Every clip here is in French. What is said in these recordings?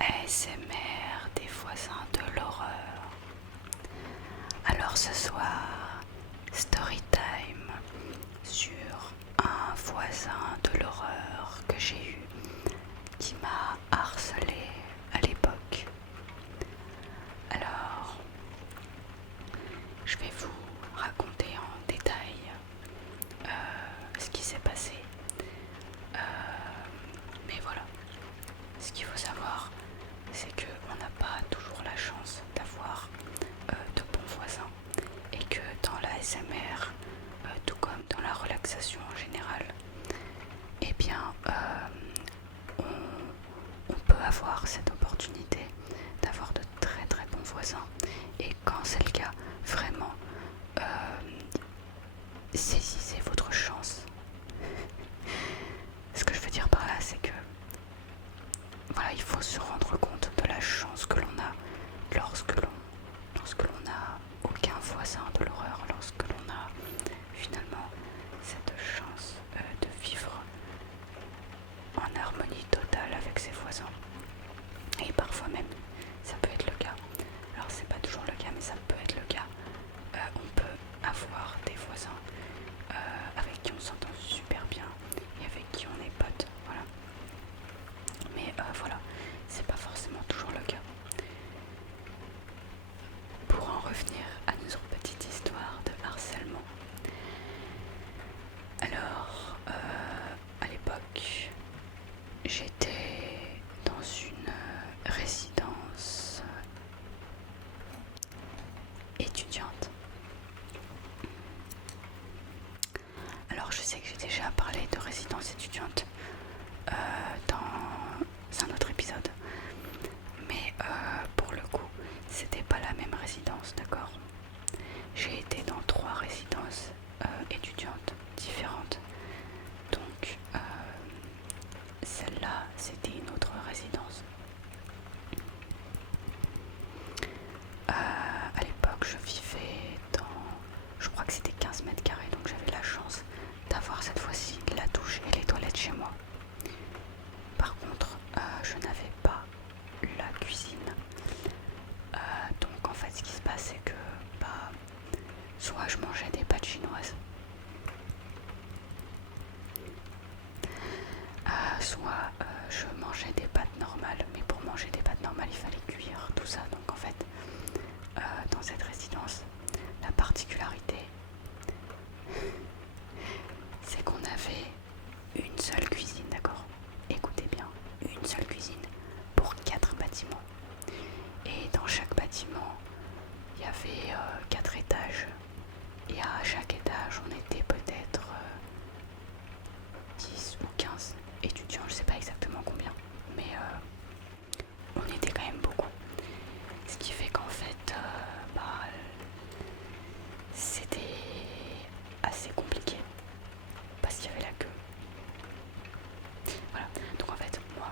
ASMR des voisins de l'horreur. Alors ce soir, story time sur un voisin de l'horreur que j'ai eu qui m'a harcelé à l'époque. Alors, je vais vous raconter en détail ce qui s'est passé. Mais voilà, ce qu'il faut savoir, c'est qu'on n'a pas toujours la chance d'avoir de bons voisins et que dans la ASMR, tout comme dans la relaxation en général, eh bien, on peut avoir cette opportunité d'avoir de très très bons voisins. Et quand c'est le cas, vraiment, saisissez votre chance. Ce que je veux dire par là, c'est que voilà, il faut se rendre compte de la chance que l'on a lorsque l'on n'a aucun voisin de l'horreur, lorsque l'on a finalement cette chance de vivre en harmonie totale avec ses voisins. Et parfois même, ça peut être le cas. Alors c'est pas toujours le cas, mais ça peut être le cas. On peut avoir des voisins avec qui on s'entend super bien et avec qui on est potes, voilà. Mais voilà, c'est pas forcément toujours le cas. Pour en revenir à notre petite histoire de harcèlement. Alors, à l'époque, j'étais dans une résidence étudiante. Alors, je sais que j'ai déjà parlé de résidence étudiante dans un autre épisode, mais pour le coup, c'était pas la même résidence, d'accord? J'ai été dans 3 résidences étudiantes différentes. Donc, celle-là, c'était une autre résidence. À l'époque, je vivais dans, je crois que c'était 15 mètres carrés, donc j'avais la chance d'avoir cette fois-ci la douche et les toilettes chez moi. Par contre, je n'avais pas la cuisine. Donc en fait, ce qui se passe, c'est que soit je mangeais des pâtes chinoises, soit je mangeais des pâtes normales. Mais pour manger des pâtes normales, il fallait cuire tout ça. Donc en fait, dans cette résidence, la particularité, c'est qu'on avait une seule cuisine, d'accord? Écoutez bien, une seule cuisine pour 4 bâtiments. Et dans chaque bâtiment, il y avait 4 étages. Et à chaque étage, on était peut-être 10 ou 15 étudiants, je sais pas exactement combien, mais on était quand même beaucoup. Ce qui fait qu'en fait, c'était assez compliqué parce qu'il y avait la queue. Voilà, donc en fait, moi,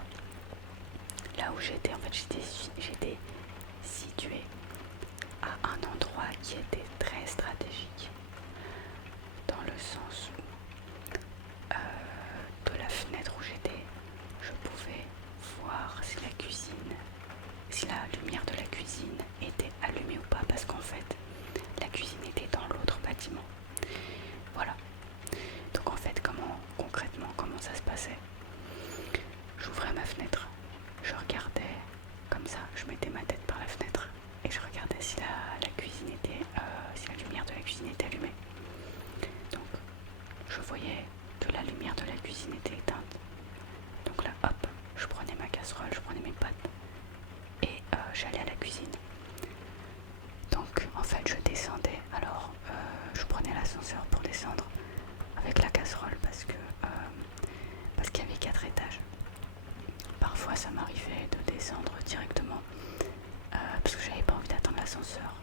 là où j'étais, en fait, j'étais située à un endroit qui était très stratégique, dans le sens où de la fenêtre où j'étais, je pouvais voir si la lumière de la cuisine était allumée ou pas, parce qu'en fait, la cuisine était dans l'autre bâtiment. Voilà. Donc en fait, concrètement, comment ça se passait? J'ouvrais ma fenêtre, je regardais comme ça, je mettais ma tête par la fenêtre et je regardais si la cuisine était, si la lumière de la cuisine était allumée. Donc, je voyais que la lumière de la cuisine était éteinte. Donc là, hop, je prenais ma casserole, je prenais mes pâtes et j'allais à la cuisine. Donc, en fait, je descendais. Alors, je prenais l'ascenseur pour descendre avec la casserole parce qu'il y avait 4 étages. Parfois, ça m'arrivait de descendre directement parce que j'avais pas envie d'attendre l'ascenseur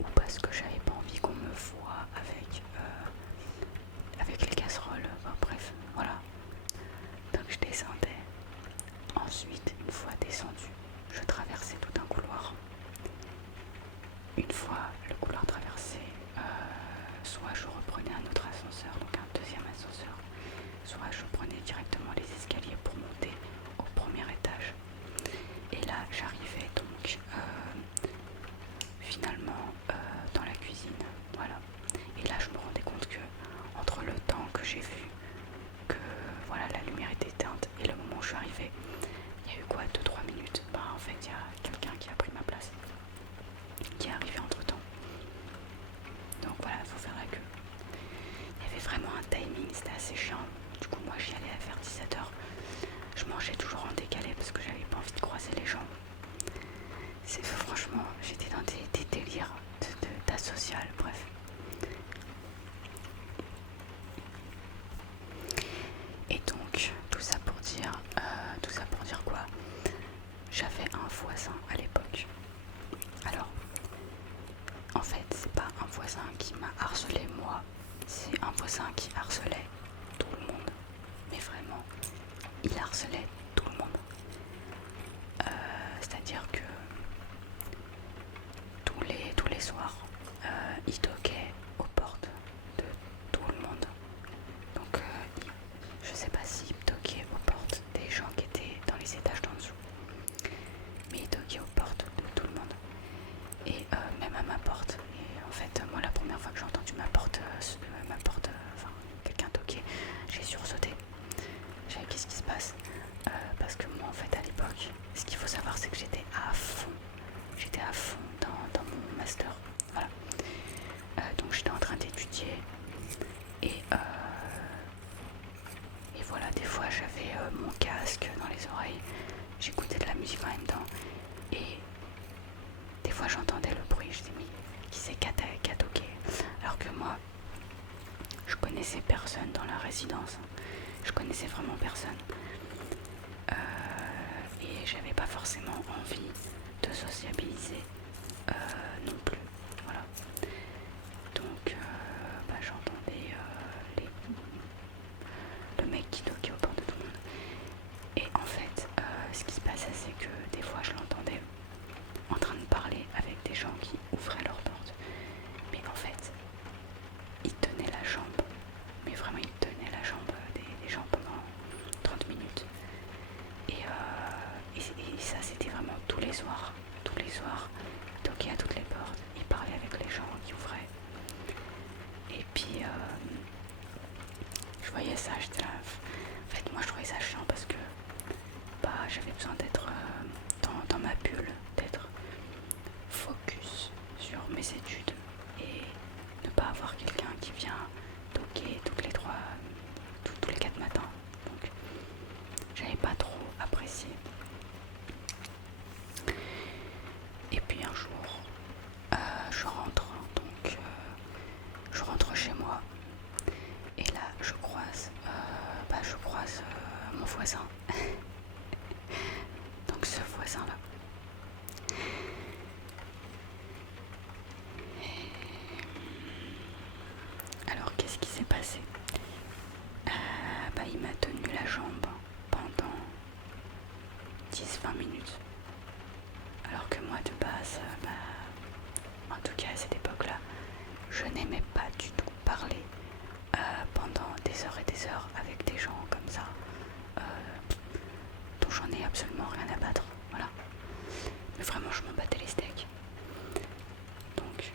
ou parce que j'avais pas envie qu'on me voie avec les casseroles. Enfin, bref, voilà. Donc je descendais. Ensuite, une fois descendu, je traversais tout un couloir. Une fois le couloir traversé, soit je reprenais un autre ascenseur, donc un deuxième ascenseur, soit je prenais directement les escaliers pour monter au premier étage. je suis arrivée, il y a eu quoi, 2-3 minutes. Bah en fait il y a quelqu'un qui a pris ma place, qui est arrivé entre temps. Donc voilà, il faut faire la queue. Il y avait vraiment un timing, c'était assez chiant. Du coup moi j'y allais vers 17h. Je mangeais toujours en décalé parce que j'avais pas envie de croiser les gens. Franchement, j'étais dans des délires d'asocial, bref. Et donc, tout ça pour dire quoi? J'avais un voisin à l'époque. Alors, en fait, c'est pas un voisin qui m'a harcelé moi, c'est un voisin qui harcelait tout le monde. Mais vraiment, il harcelait tout le monde. C'est-à-dire que tous les soirs, il toquait aux portes de tout le monde. Donc, je sais pas s'il toquait aux portes des gens qui étaient dans les étages d'en dessous, mais il toquait aux portes de tout le monde. Et même à ma porte. Et en fait, moi, la première fois que j'ai entendu enfin, quelqu'un toquer, j'ai sursauté. J'ai dit, qu'est-ce qui se passe? Parce que moi, en fait, à l'époque, ce qu'il faut savoir, c'est que j'étais à fond. J'étais à fond dans mon master. Voilà. Donc, j'étais en train d'étudier. Et voilà, des fois, j'avais mon casque dans les oreilles. J'écoutais de la musique en même temps. Et des fois, j'entendais le bruit. Je disais, mais qui c'est qui a toqué? Alors que moi, je connaissais personne dans la résidence. Je connaissais vraiment personne. Et j'avais pas forcément envie de sociabiliser non plus. Voilà. Donc, j'entendais le mec qui toquait aux portes de tout le monde. Et en fait, ce qui se passait, c'est que des fois, je l'entendais en train de parler avec des gens qui ouvraient leurs portes. Mais en fait, il tenait la jambe. Mais vraiment, il tenait la jambe des gens pendant 30 minutes. Et ça, c'était vraiment tous les soirs. Tous les soirs, il toquait à toutes les portes. Il parlait avec les gens qui ouvraient. Et puis, je voyais ça, j'étais là. En fait, moi, je trouvais ça chiant parce que j'avais besoin d'être dans ma bulle, d'être focus sur mes études et ne pas avoir quelqu'un qui vient toquer tous les 4 matins. Donc, j'avais pas trop apprécié. Et puis un jour, je rentre chez moi et là je croise mon voisin. Donc ce voisin là. Alors qu'est-ce qui s'est passé? Il m'a tenu la jambe pendant 10-20 minutes. Alors que moi de base, en tout cas à cette époque-là, je n'aimais pas du tout parler pendant des heures et des heures avec des gens comme ça, dont j'en ai absolument rien à battre. Voilà. Mais vraiment, je m'en battais les steaks. Donc,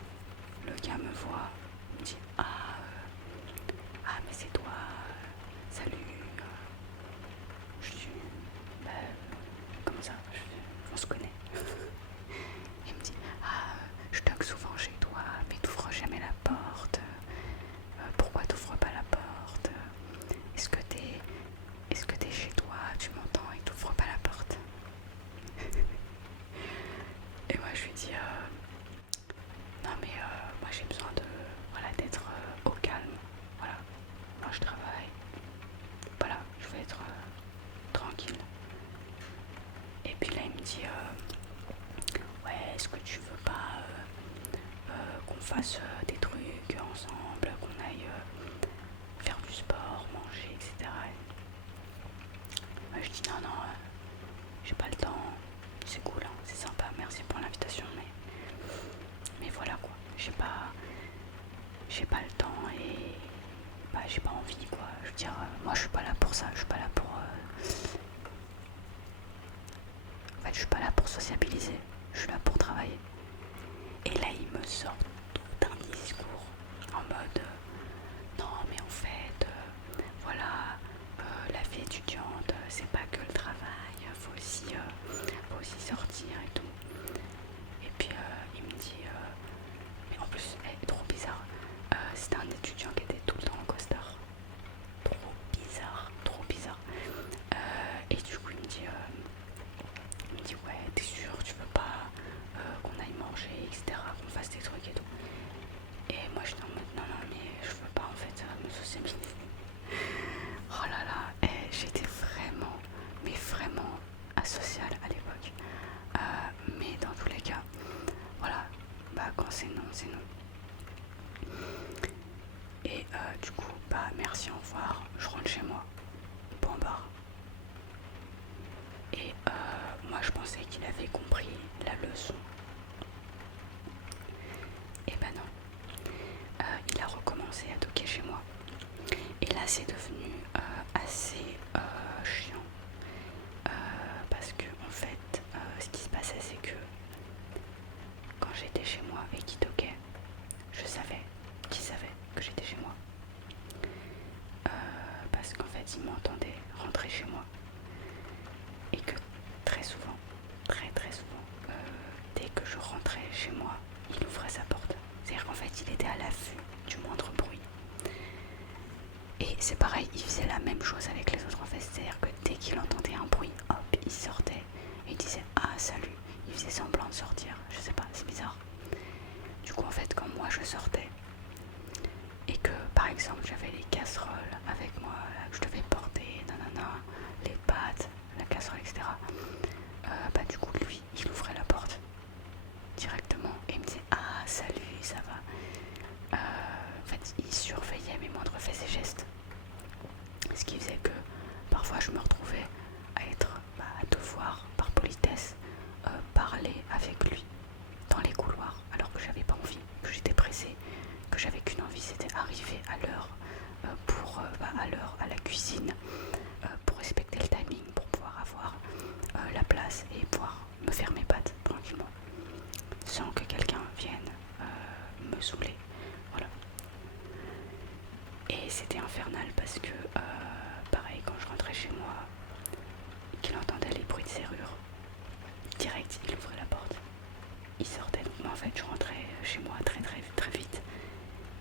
le gars me voit, me dit mais c'est toi, salut. Je dis comment ça, on se connaît. Il me dit je toque souvent chez toi, mais t'ouvres jamais la porte. Pourquoi t'ouvres pas la porte? Est-ce que t'es chez toi, tu m'entends et t'ouvres pas la porte? Et moi je lui dis non mais moi j'ai besoin d'être au calme. Voilà, moi je travaille. Voilà, je veux être tranquille. Et puis là il me dit ouais, est-ce que tu veux pas qu'on fasse des trucs ensemble, qu'on aille faire du sport, manger, etc. Moi je dis non, j'ai pas le temps, c'est cool, hein, c'est sympa, merci pour l'invitation, mais voilà quoi, j'ai pas le temps et j'ai pas envie quoi. Je veux dire, moi je suis pas là pour ça, je suis pas là pour en fait je suis pas là pour sociabiliser, je suis là pour travailler. Et là il me sort tout un discours en mode non mais en fait voilà, la vie étudiante c'est pas que le travail. sortir et tout. Et puis il me dit, mais en plus, trop bizarre, c'était un étudiant qui était tout le temps en costard. Trop bizarre, trop bizarre. Et du coup, il me dit ouais, t'es sûr, tu veux pas qu'on aille manger, etc., qu'on fasse des trucs et tout. Et moi, j'étais en mode non, non, mais je veux pas en fait me sociabiliser. Oh là là, j'étais vraiment, mais vraiment asociale à l'époque. Mais dans tous les cas, voilà, bah quand c'est non, c'est non. Et du coup, bah merci, au revoir, je rentre chez moi, point barre. Et moi je pensais qu'il avait compris la leçon. Et bah non, il a recommencé à toquer chez moi. Et là c'est devenu assez chiant. Parce que en fait, ce qui se passait c'est que quand j'étais chez moi et qu'il toquait, je savais qu'il savait que j'étais chez moi. Parce qu'en fait il m'entendait rentrer chez moi. Et que très souvent, très souvent, dès que je rentrais chez moi, il ouvrait sa porte. C'est-à-dire qu'en fait, il était à l'affût du moindre bruit. Et c'est pareil, il faisait la même chose avec les autres en fait. C'est-à-dire que dès qu'il entendait un bruit, hop, il sortait et il disait ah salut. Il faisait semblant de sortir. Je sais pas, c'est bizarre. Du coup, en fait, quand moi je sortais et que par exemple j'avais les casseroles avec moi là, que je devais porter, nanana, les pâtes, la casserole, etc. Bah du coup lui il ouvrait la porte directement et il me disait ah salut, ça va. En fait il surveillait mes moindres faits et gestes, ce qui faisait que parfois je me retrouvais à devoir par politesse parler avec lui dans les couloirs alors que j'avais pas envie, que j'étais pressée, que j'avais qu'une envie, c'était arriver à l'heure à l'heure à la cuisine pour respecter le timing, pour pouvoir avoir la place et pouvoir me faire mes pâtes tranquillement sans que quelqu'un vienne me saouler. Voilà. Et c'était infernal parce que pareil, quand je rentrais chez moi, qu'il entendait les bruits de serrure, direct il ouvrait la porte, il sortait. Donc moi en fait je rentrais chez moi très vite.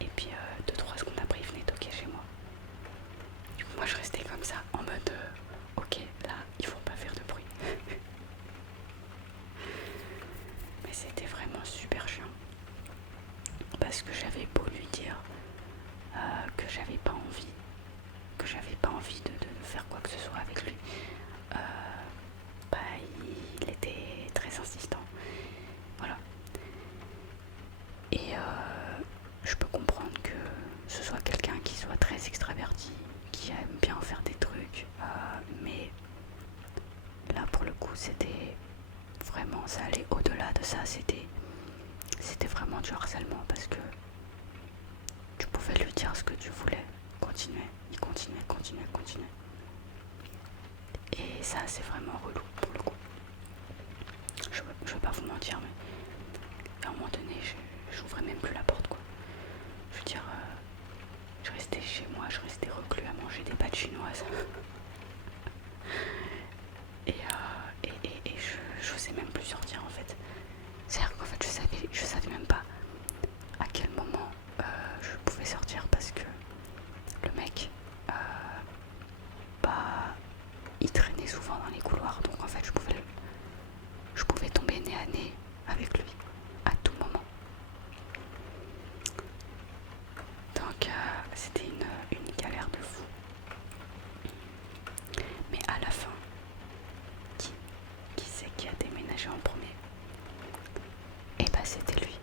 Et puis 2-3 secondes après il venait toquer chez moi. Du coup moi je restais comme ça en mode ok, là il faut pas faire de bruit. Mais c'était vraiment super chiant parce que j'avais beau lui dire que j'avais pas envie de faire quoi que ce soit avec lui, bah il était très insistant. Voilà. Et je peux comprendre que ce soit quelqu'un qui soit très extraverti, qui aime bien faire des trucs, mais là pour le coup c'était vraiment, ça allait au-delà de ça, c'était vraiment du harcèlement parce que tu pouvais lui dire ce que tu voulais, il continuait. Et ça c'est vraiment relou pour le coup. Je vais pas vous mentir, mais à un moment donné j'ouvrais même plus la porte quoi. Je veux dire, je restais chez moi, je restais reclus à manger des pâtes chinoises. Et je n'osais même plus sortir en fait. C'est-à-dire qu'en fait je savais même pas à quel moment je pouvais sortir parce que le mec il traînait souvent dans les couloirs, donc en fait je pouvais tomber nez à nez avec lui à tout moment. Donc c'était une galère de fou. Mais à la fin, qui c'est qui a déménagé en premier? Et bah c'était lui.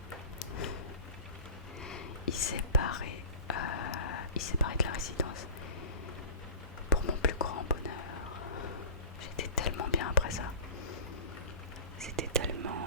Il s'est barré de la résidence pour mon plus grand bonheur. J'étais tellement bien après ça. C'était tellement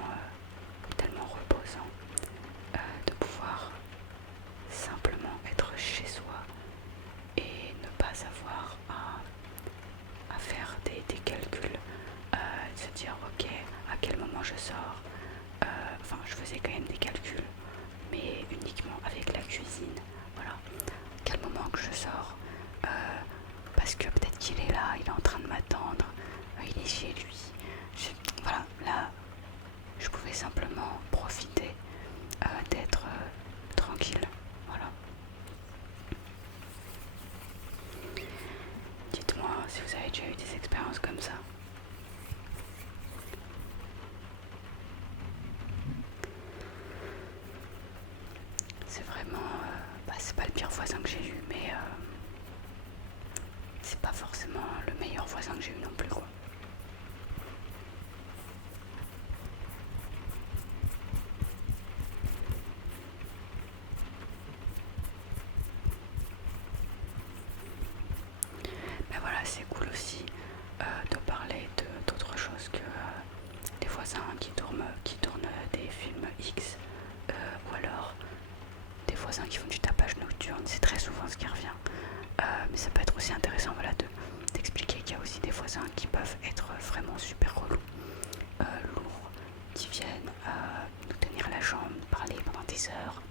voisins qui tournent des films X, ou alors des voisins qui font du tapage nocturne, c'est très souvent ce qui revient. Mais ça peut être aussi intéressant, voilà, d'expliquer qu'il y a aussi des voisins qui peuvent être vraiment super relous, lourds, qui viennent nous tenir la jambe, parler pendant des heures,